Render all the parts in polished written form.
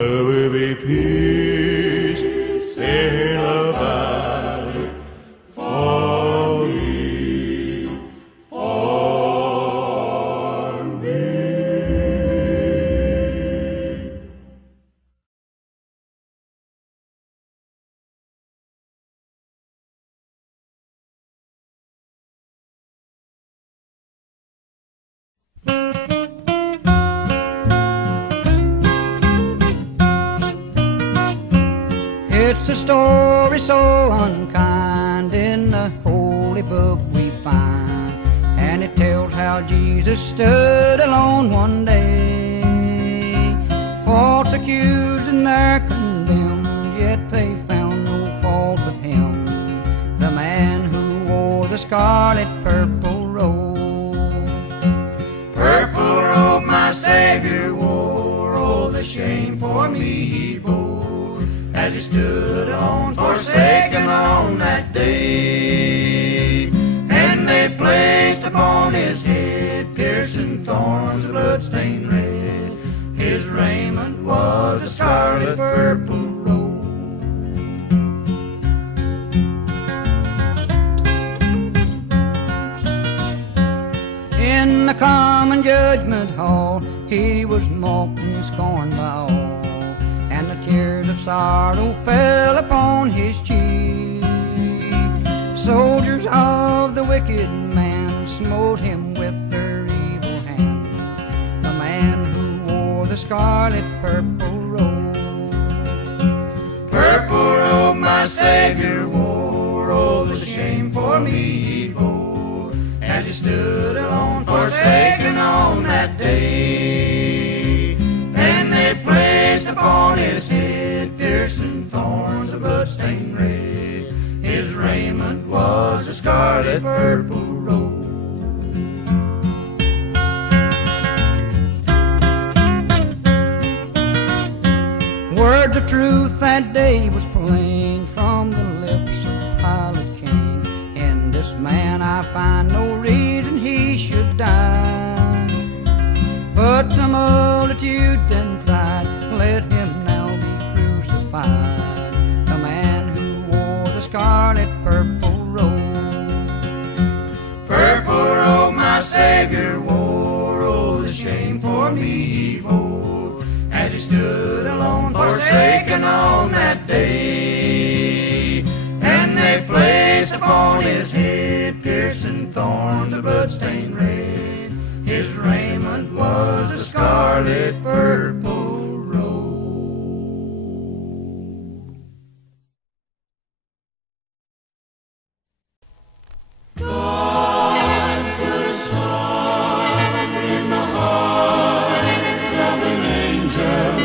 There will be peace in the valley for me, for me. It's a story so unkind in the holy book we find, and it tells how Jesus stood alone one day. False accused and they're condemned, yet they found no fault with him, the man who wore the scarlet purple robe. Purple robe my Savior wore, oh the shame for me he bore, as he stood alone, forsaken on that day. And they placed upon his head piercing thorns of blood-stained red. His raiment was a scarlet purple robe. In the common judgment hall, he was mocked and scorned by all, and the tears of sorrow fell upon his cheek. Soldiers of the wicked man smote him with their evil hand, the man who wore the scarlet purple robe. Purple robe my Savior wore, oh the shame for me he bore, as he stood alone, forsaken on that day. And they placed upon his head piercing thorns of blood-stained red. His raiment was a scarlet purple robe. Words of truth that day was plain from the lips of Pilate King. In this man I find no reason he should die, but the multitude then cried, let him now be crucified, the man who wore the scarlet purple robe. Purple robe my Savior wore, oh the shame for me he bore, as he stood alone, forsaken on that day. And they placed upon his head piercing thorns of blood-stained red. His raiment was a scarlet purple robe. God put a song in the heart of an angel,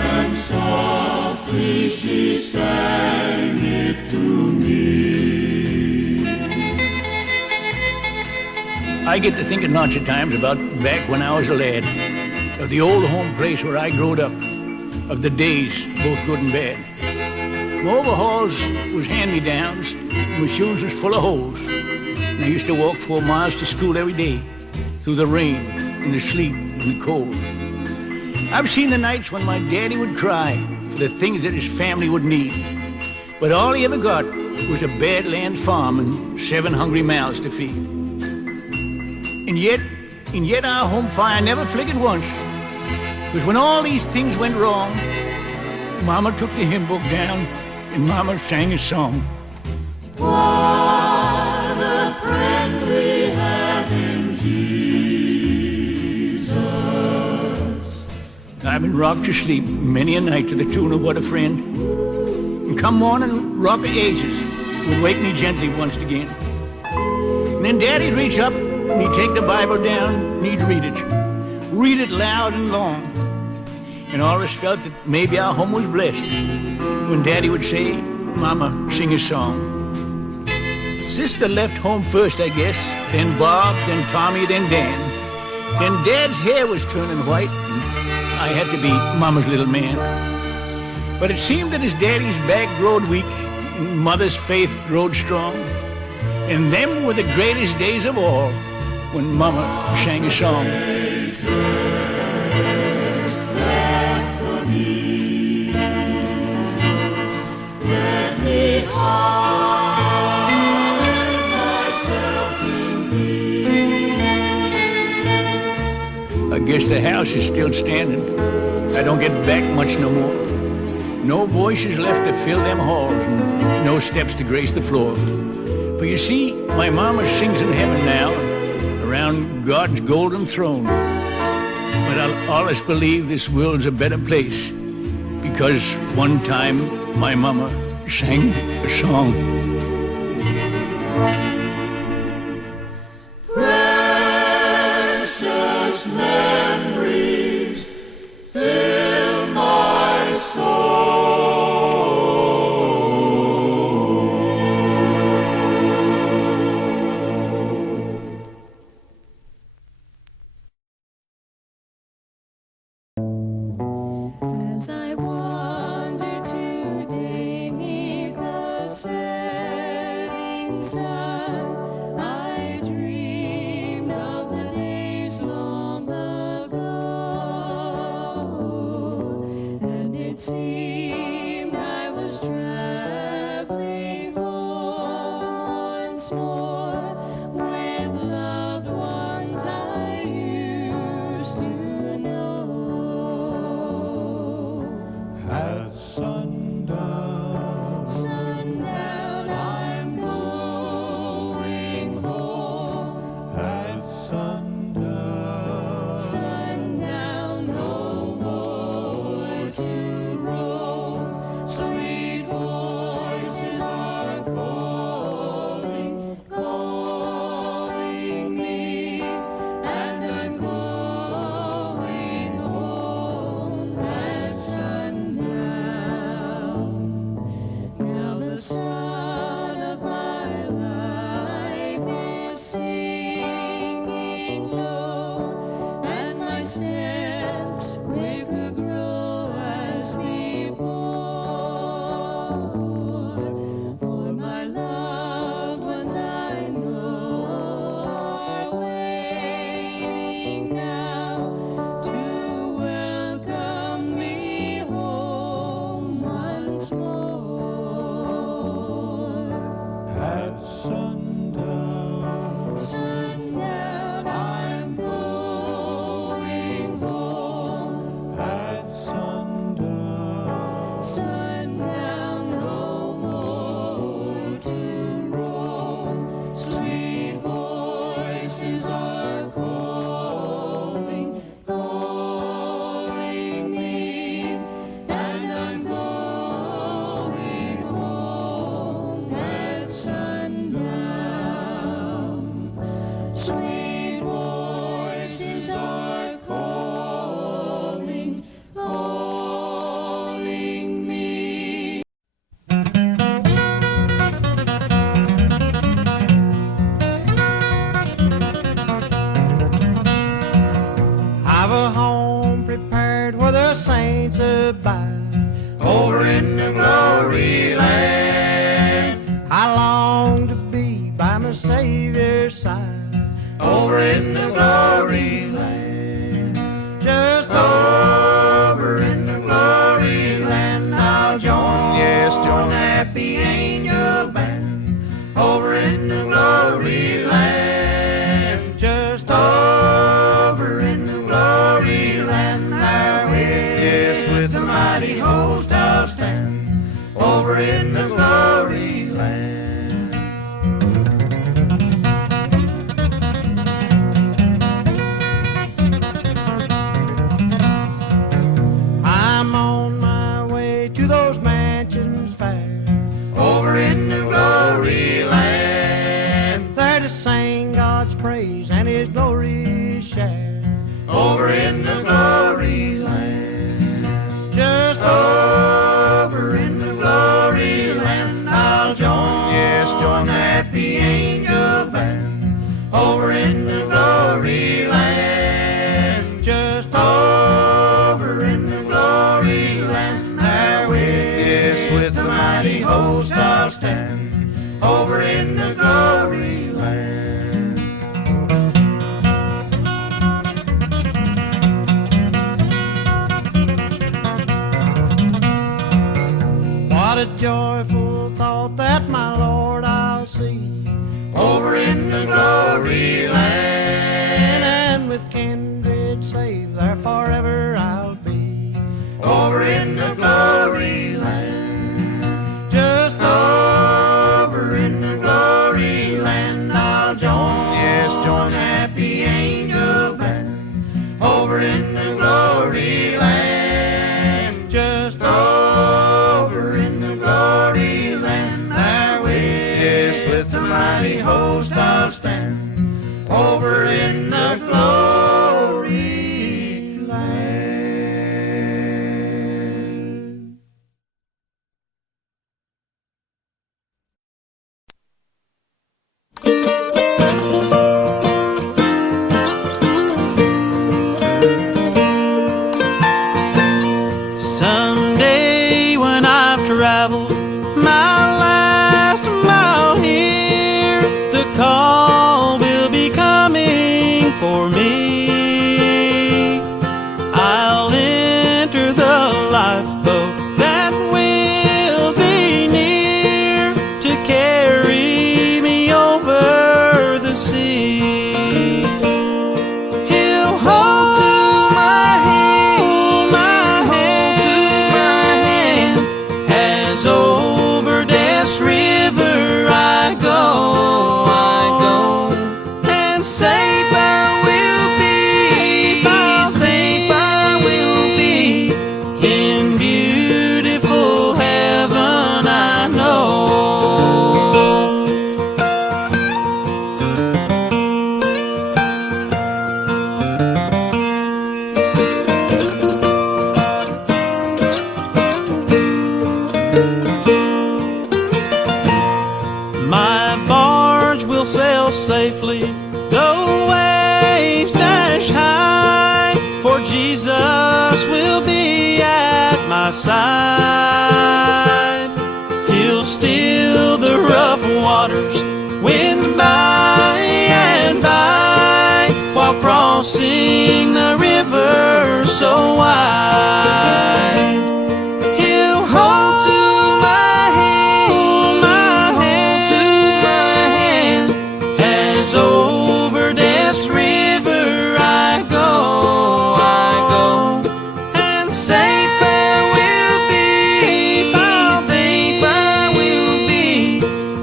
and softly she sang it to me. I get to thinking lots of times about back when I was a lad, of the old home place where I growed up, of the days, both good and bad. My overalls was hand-me-downs, my shoes was full of holes, and I used to walk 4 miles to school every day, through the rain, and the sleet, and the cold. I've seen the nights when my daddy would cry for the things that his family would need, but all he ever got was a badland farm and 7 hungry mouths to feed. And yet our home fire never flickered once. Because when all these things went wrong, Mama took the hymn book down and Mama sang a song. What a friend we have in Jesus. I've been rocked to sleep many a night to the tune of What a Friend. And come morning, Rock of Ages would wake me gently once again. And then Daddy'd reach up and he'd take the Bible down and he'd read it loud and long. And all of us felt that maybe our home was blessed when Daddy would say, Mama, sing a song. Sister left home first, I guess, then Bob, then Tommy, then Dan. Then Dad's hair was turning white, and I had to be Mama's little man. But it seemed that as Daddy's back growed weak, and Mother's faith growed strong, and them were the greatest days of all, when Mama sang a song. Left for me. guess the house is still standing. I don't get back much no more. No voices left to fill them halls, and no steps to grace the floor. For you see, my mama sings in heaven now, around God's golden throne. But I'll always believe this world's a better place, because one time my mama sang a song. Precious memories fill my soul. As I wander today 'neath the setting sun, I dreamed of the days long ago, and it seemed I was traveling home once more with loved ones I used to know. At sundown, Sundown, I'm going home. at sundown, Sundown, no more to roam. Sweet voices are calling, calling me, and I'm going home at sundown. Now the sun of my life is sinking low, and my steps quicker grow as before. For my loved ones I know are waiting now to welcome me home once more. at sundown, Sundown, I'm going home. at sundown, Sundown, no more to roam. Sweet voices are calling, calling me, and I'm going home at sundown. Sweet voices are calling, calling me. I've a home prepared where the saints abide, over in the glory land. I long to be by my Savior's side, over in the glory land. Just over in the glory land, I'll join, yes, join the happy angel band, over in the glory land. Just over in the glory land, there with, yes, with the mighty host I'll stand, over in the glory land. I'm on my way to those mansions fair, over in the glory land, there to sing God's praise and His glory share, over in the glory land. Just over in the glory land, I'll join, yes, join the happy angel band, over in the glory land. Just over in the glory land, there with, yes, with the mighty host I'll stand, over in the glory land. What a joyful thought that my Lord I'll see, over in the glory land, and with kindred saved, there forever I'll be. Over in the glory land, Just over in the glory land, I'll join, Yes, join the happy angel band. Over in the glory land, just over in the glory land, there with, Yes, with the mighty host I'll stand. Over in the glory land. Someday when I've traveled my last mile here, the call will be coming for me. I'll enter the lifeboat that will be near to carry me over the sea. He'll hold to my hand, as over Death's river I go, and safe I will be, safe I will be, in beautiful heaven I know. My barge will sail safely, the waves dash high, for Jesus will be at my side. He'll still the rough waters when by and by, while crossing the river so wide. He'll hold to my hand, as over Death's river I go, and safe I will be, safe I will be,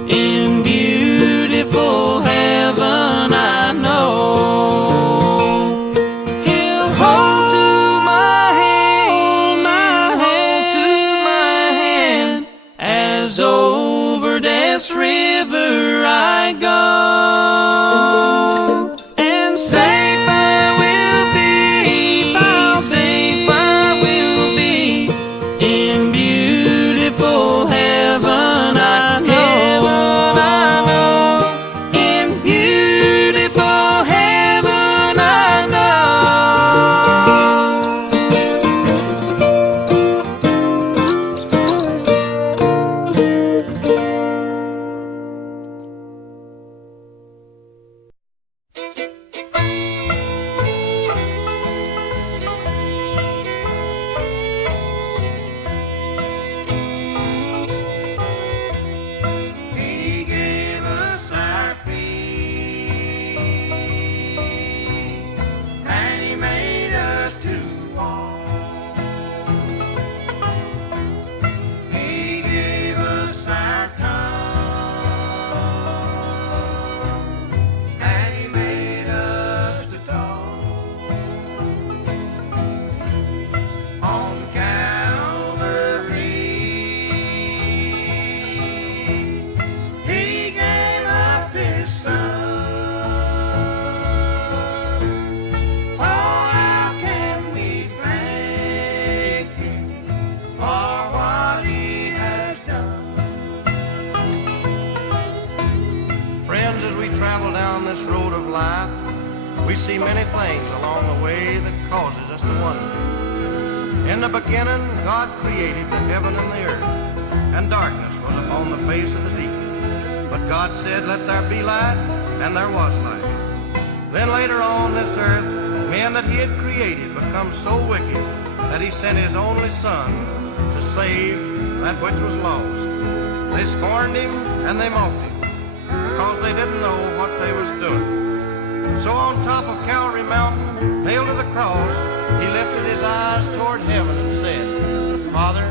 in beautiful heaven I know. He'll hold to my hand, as over Death's river I go, and safe I will be, safe I will be, in beautiful heaven I know, in beautiful heaven I know. He gave us our feet, and He made us to walk. He gave us our tongue, and He made us to talk. On Calvary, He gave up His Son. Oh, how can we thank Him for what He has done? Friends, as we travel down this road of life, we see many things along the way that causes us to wonder. In the beginning, God created the heaven and the earth, and darkness was upon the face of the deep. But God said, "Let there be light," and there was light. Then later on this earth, men that He had created become so wicked that He sent His only Son to save that which was lost. They scorned Him and they mocked Him because they didn't know what they was doing. So on top of Calvary Mountain, nailed to the cross, he lifted his eyes toward heaven and said, Father,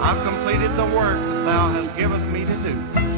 I've completed the work that thou hast giveth me to do.